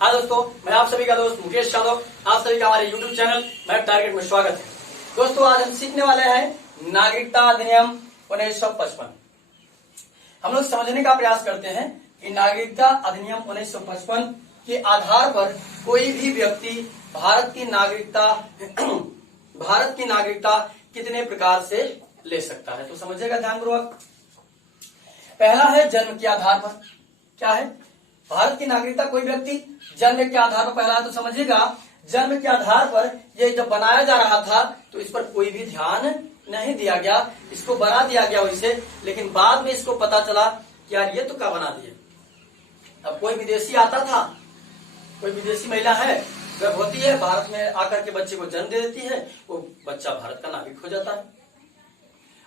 हाँ दोस्तों, मैं आप सभी का दोस्त मुकेश यादव, आप सभी का हमारे YouTube चैनल मैप टारगेट में स्वागत है। दोस्तों, आज हम सीखने वाले हैं नागरिकता अधिनियम 1955। हम लोग समझने का प्रयास करते हैं कि नागरिकता अधिनियम 1955 के आधार पर कोई भी व्यक्ति भारत की नागरिकता कितने प्रकार से ले सकता है। तो समझिएगा ध्यानपूर्वक। पहला है जन्म के आधार पर। क्या है? भारत की नागरिकता कोई व्यक्ति जन्म के आधार पर पहला है। तो समझिएगा, जन्म के आधार पर ये जब बनाया जा रहा था तो इस पर कोई भी ध्यान नहीं दिया गया, इसको बना दिया गया वैसे, लेकिन बाद में इसको पता चला कि यार ये तो क्या बना दिया। अब कोई विदेशी आता था, कोई विदेशी महिला है, गर्भवती है, भारत में आकर के बच्चे को जन्म दे देती है, वो बच्चा भारत का नागरिक हो जाता है।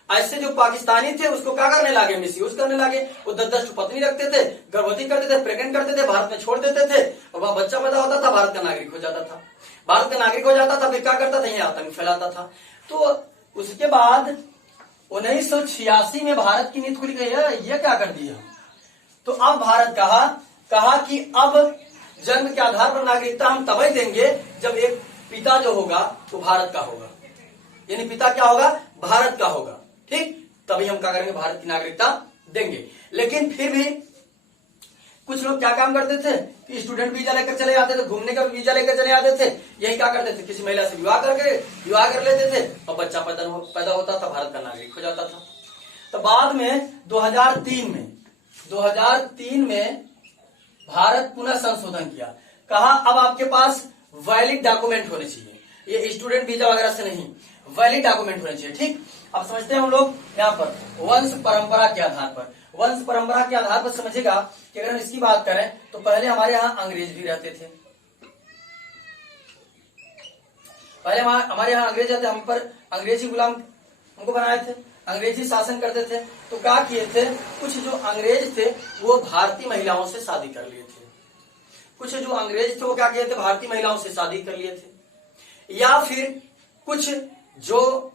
ऐसे जो पाकिस्तानी थे उसको क्या करने लगे, मिसयूज करने लगे। वो 10-10 पत्नी रखते थे, गर्भवती करते थे, प्रेग्नेंट करते थे, भारत में छोड़ देते थे और वहां बच्चा पैदा होता था, भारत का नागरिक हो जाता था। भारत का नागरिक हो जाता था, फिर क्या करता था, ये आतंक फैलाता था। तो उसके बाद 1986 में भारत की नीति खुली गई है, ये क्या कर दिया। तो अब भारत कहा कि अब जन्म के आधार पर नागरिकता हम तभी देंगे जब एक पिता जो होगा वो भारत का होगा, यानी पिता क्या होगा, भारत का होगा। ठीक, तभी हम क्या करेंगे, भारत की नागरिकता देंगे। लेकिन फिर भी कुछ लोग क्या काम करते थे कि स्टूडेंट वीजा लेकर चले जाते थे, घूमने का वीजा लेकर चले जाते थे। यही क्या करते थे, किसी महिला से विवाह कर लेते थे और बच्चा पैदा होता था, भारत का नागरिक हो जाता था। तो बाद में 2003 में भारत पुनः संशोधन किया। कहा अब आपके पास वैलिड डॉक्यूमेंट होने चाहिए, ये स्टूडेंट वीजा वगैरह से नहीं, वैलिड डॉक्यूमेंट होने चाहिए। ठीक, अब समझते हैं हम लोग यहाँ पर वंश परंपरा के आधार पर। वंश परंपरा के आधार पर समझिएगा कि अगर हम इसकी बात करें तो पहले हमारे यहाँ अंग्रेज भी रहते थे। पहले हमारे यहाँ अंग्रेज रहते, हम पर अंग्रेजी गुलाम हमको बनाए थे, अंग्रेजी शासन करते थे। तो क्या किए थे, कुछ जो अंग्रेज थे वो भारतीय महिलाओं से शादी कर लिए थे। कुछ जो अंग्रेज थे वो क्या किए थे, भारतीय महिलाओं से शादी कर लिए थे। या फिर कुछ जो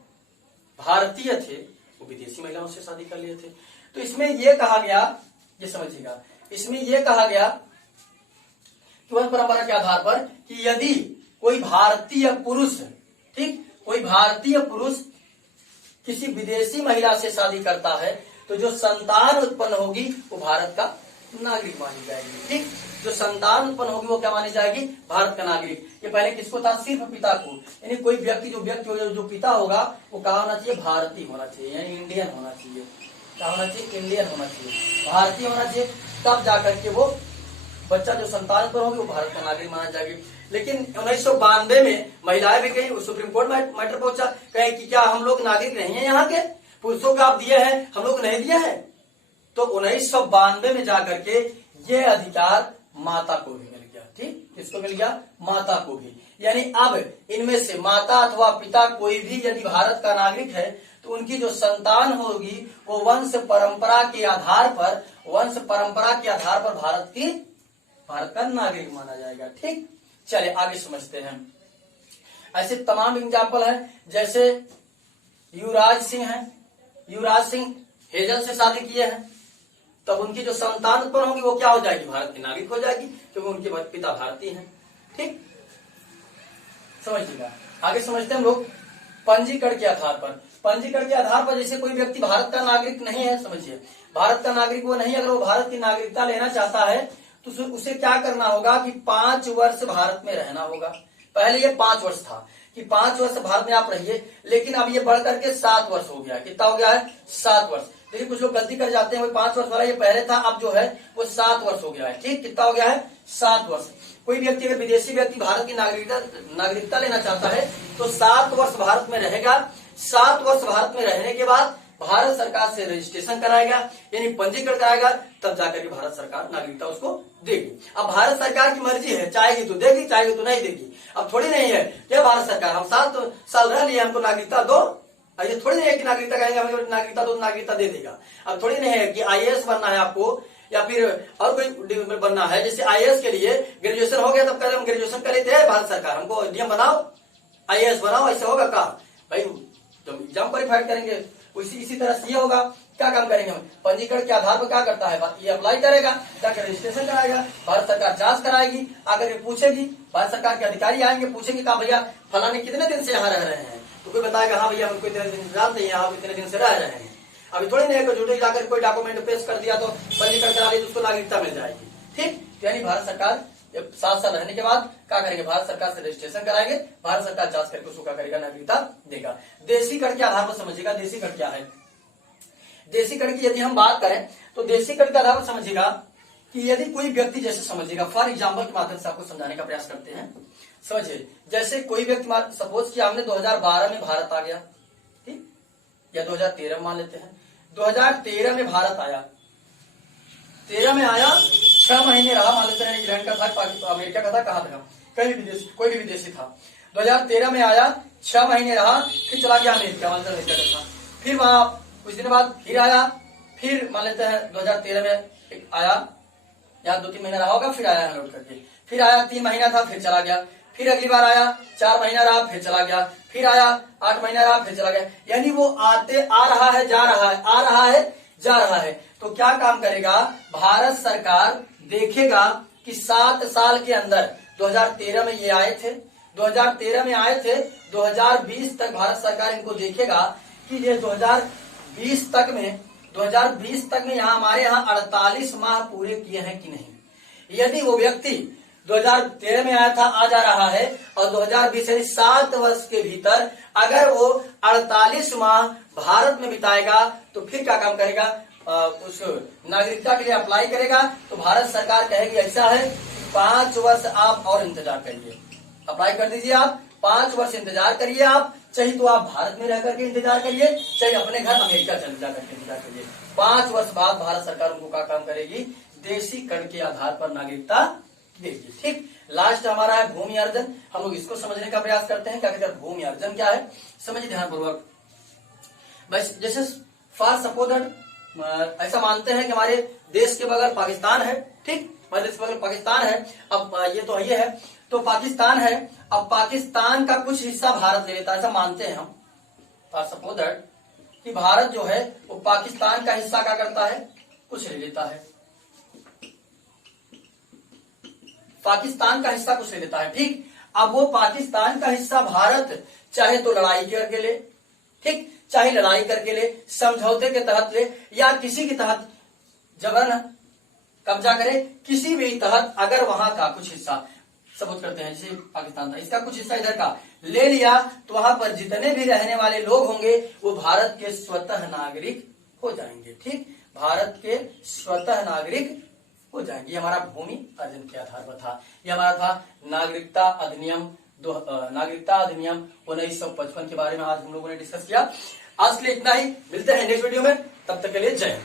भारतीय थे वो विदेशी महिलाओं से शादी कर लिए थे। तो इसमें यह कहा गया, ये समझिएगा, इसमें यह कहा गया कि वंश परंपरा के आधार पर कि यदि कोई भारतीय पुरुष, ठीक, कोई भारतीय पुरुष किसी विदेशी महिला से शादी करता है तो जो संतान उत्पन्न होगी वो भारत का नागरिक मानी जाएगी। ठीक, जो संतान उत्पन्न होगी वो क्या मानी जाएगी, भारत का नागरिक। ये पहले किसको था, सिर्फ पिता को, यानी कोई व्यक्ति जो पिता होगा वो क्या होना चाहिए, भारतीय होना चाहिए, यानी इंडियन होना चाहिए। क्या होना चाहिए, इंडियन होना चाहिए, भारतीय होना चाहिए। तब जाकर के वो बच्चा जो संतान उत्पन्न होगी वो भारत का नागरिक माना जाएगी। लेकिन 1992 में महिलाएं भी गई, सुप्रीम कोर्ट मैटर पहुंचा, कहे कि क्या हम लोग नागरिक नहीं है, यहाँ के पुरुषों को आप दिए हैं, हम लोग नहीं दिया है। तो 1992 में जाकर के ये अधिकार माता को भी मिल गया। ठीक, किसको मिल गया, माता को भी। यानी अब इनमें से माता अथवा पिता कोई भी यदि भारत का नागरिक है तो उनकी जो संतान होगी वो वंश परंपरा के आधार पर भारत का नागरिक माना जाएगा। ठीक, चले आगे समझते हैं। ऐसे तमाम एग्जाम्पल है, जैसे युवराज सिंह है, युवराज सिंह हेजल से शादी किए हैं, तब उनकी जो संतान उत्पन्न होगी वो क्या हो जाएगी, भारत की नागरिक हो जाएगी, क्योंकि उनके पिता भारतीय हैं। ठीक, समझिएगा। आगे समझते हैं हम लोग पंजीकरण के आधार पर। पंजीकरण के आधार पर जैसे कोई व्यक्ति भारत का नागरिक नहीं है, समझिए भारत का नागरिक वो नहीं, अगर वो भारत की नागरिकता लेना चाहता है तो उसे क्या करना होगा कि 5 वर्ष भारत में रहना होगा। पहले ये 5 वर्ष था कि 5 वर्ष भारत में आप रहिए, लेकिन अब ये बढ़ करके 7 वर्ष हो गया। कितना हो गया है, 7 वर्ष। लेकिन कुछ लोग गलती कर जाते हैं, वो 5 वर्ष वाला ये पहले था, अब जो है वो 7 वर्ष हो गया है। ठीक, कितना हो गया है, 7 वर्ष। कोई व्यक्ति अगर विदेशी व्यक्ति भारत की नागरिकता लेना चाहता है तो 7 वर्ष भारत में रहेगा। 7 वर्ष भारत में रहने के बाद भारत सरकार से रजिस्ट्रेशन कराएगा, यानी पंजीकरण कराएगा, तब जाकर के भारत सरकार नागरिकता उसको देगी। अब भारत सरकार की मर्जी है, चाहेगी तो देगी, चाहेगी तो नहीं देगी। अब थोड़ी नहीं है क्या भारत सरकार, हम 7 साल रह लिए, हमको नागरिकता दो, ये थोड़ी नहीं है कि नागरिकता कहेंगे हमें नागरिकता दो, नागरिकता दे देगा। अब थोड़ी नहीं है कि IAS बनना है आपको या फिर और कोई बनना है, जैसे IAS के लिए ग्रेजुएशन हो गया तब पहले हम ग्रेजुएशन कर लेते हैं, भारत सरकार हमको नियम बनाओ, IAS बनाओ, ऐसे होगा का भाई, जब एग्जाम क्वालिफाइड करेंगे इसी तरह से ये होगा, क्या काम करेंगे हम, पंजीकरण के आधार पर क्या करता है, ये अप्लाई करेगा, जाकर रजिस्ट्रेशन कराएगा, भारत सरकार जांच कराएगी, आकर के पूछेगी, भारत सरकार के अधिकारी आएंगे, पूछेंगे कहा भैया फलाने कितने दिन से यहाँ रह रहे हैं, तो कोई बताएगा हाँ भैया हमको इतने दिन से जानते हैं, यहाँ इतने दिन से रह रहे हैं। अभी थोड़ी नहीं झूठे जाकर कोई डॉक्यूमेंट पेश कर दिया तो पंजीकरण करा लिया तो उसको नागरिकता मिल जाएगी। ठीक, यानी भारत सरकार 7 साल रहने के बाद क्या करेंगे, भारत सरकार से रजिस्ट्रेशन कराएंगे, भारत सरकार जांच करके उसको क्या करेगा, नागरिकता देगा। देशीकरण के आधार पर समझिएगा, देशीकरण क्या है। देशीकरण की यदि हम बात करें तो देशीकरण के आधार पर समझिएगा कि यदि कोई व्यक्ति, जैसे समझिएगा फॉर एग्जाम्पल के माध्यम से आपको समझाने का प्रयास करते हैं। समझिए, जैसे कोई व्यक्ति, सपोज कि आपने 2012 में भारत आ गया, ठीक, या 2013 मान लेते हैं, 2013 में भारत आया, 13 में आया, 6 महीने रहा, मान लेते हैं इंग्लैंड का था, अमेरिका का था, कहा था, कहीं भी विदेशी, कोई भी विदेशी था, 2013 में आया, 6 महीने रहा, फिर चला गया अमेरिका, मान लेते हैं अमेरिका का था, फिर वहां कुछ दिन बाद फिर आया, फिर मान लेते हैं 2013 में आया, यहाँ 2-3 महीना रहा होगा, फिर आया लौट करके, फिर आया 3 महीना था, फिर चला गया, फिर अगली बार आया 4 महीना रहा, फिर चला गया, फिर आया 8 महीना रहा, फिर चला गया। यानी वो आ रहा है, जा रहा है, आ रहा है, जा रहा है। तो क्या काम करेगा, भारत सरकार देखेगा कि 7 साल के अंदर 2013 में ये आए थे, 2013 में आए थे, 2020 तक भारत सरकार इनको देखेगा कि ये 2020 तक में यहाँ हमारे यहाँ 48 माह पूरे किए हैं कि नहीं। यदि वो व्यक्ति 2013 में आया था, आ जा रहा है, और 2020 यानी 7 वर्ष के भीतर अगर वो 48 माह भारत में बिताएगा तो फिर क्या काम करेगा, उस नागरिकता के लिए अप्लाई करेगा। तो भारत सरकार कहेगी ऐसा है 5 वर्ष आप और इंतजार करिए, अप्लाई कर दीजिए, आप 5 वर्ष इंतजार करिए, आप चाहे तो आप भारत में रह करके इंतजार करिए, चाहे अपने घर अमेरिका चले जा करके इंतजार करिए। 5 वर्ष बाद भारत सरकार उनको क्या काम करेगी, देशीकरण के आधार पर नागरिकता देगी। ठीक, लास्ट हमारा है भूमि अर्जन। हम लोग इसको समझने का प्रयास करते हैं, क्या कहते हैं भूमि अर्जन क्या है, समझिए ध्यानपूर्वक। बस जैसे फॉर सपोज ऐसा मानते हैं कि हमारे देश के बगल पाकिस्तान है, ठीक, हमारे देश के बगल पाकिस्तान है, अब ये तो ये है, तो पाकिस्तान है, अब पाकिस्तान का कुछ हिस्सा भारत ले लेता है, ऐसा मानते हैं हम। फॉर सपोज कि भारत जो है वो पाकिस्तान का हिस्सा क्या करता है, कुछ ले लेता है, पाकिस्तान का हिस्सा कुछ ले लेता है। ठीक, अब वो पाकिस्तान का हिस्सा भारत चाहे तो लड़ाई करके ले, ठीक, चाहे लड़ाई करके ले, समझौते के तहत ले, या किसी के तहत जबरन कब्जा करे, किसी भी तहत अगर वहां का कुछ हिस्सा सबूत करते हैं, जैसे पाकिस्तान था, इसका कुछ हिस्सा इधर का ले लिया, तो वहां पर जितने भी रहने वाले लोग होंगे वो भारत के स्वतः नागरिक हो जाएंगे। ठीक, भारत के स्वतः नागरिक हो जाएंगे। ये हमारा भूमि अर्जन के आधार पर था। ये हमारा था नागरिकता अधिनियम 1955 के बारे में आज हम लोगों ने डिस्कस किया। आज के लिए इतना ही, मिलते हैं नेक्स्ट वीडियो में, तब तक के लिए जय हिंद।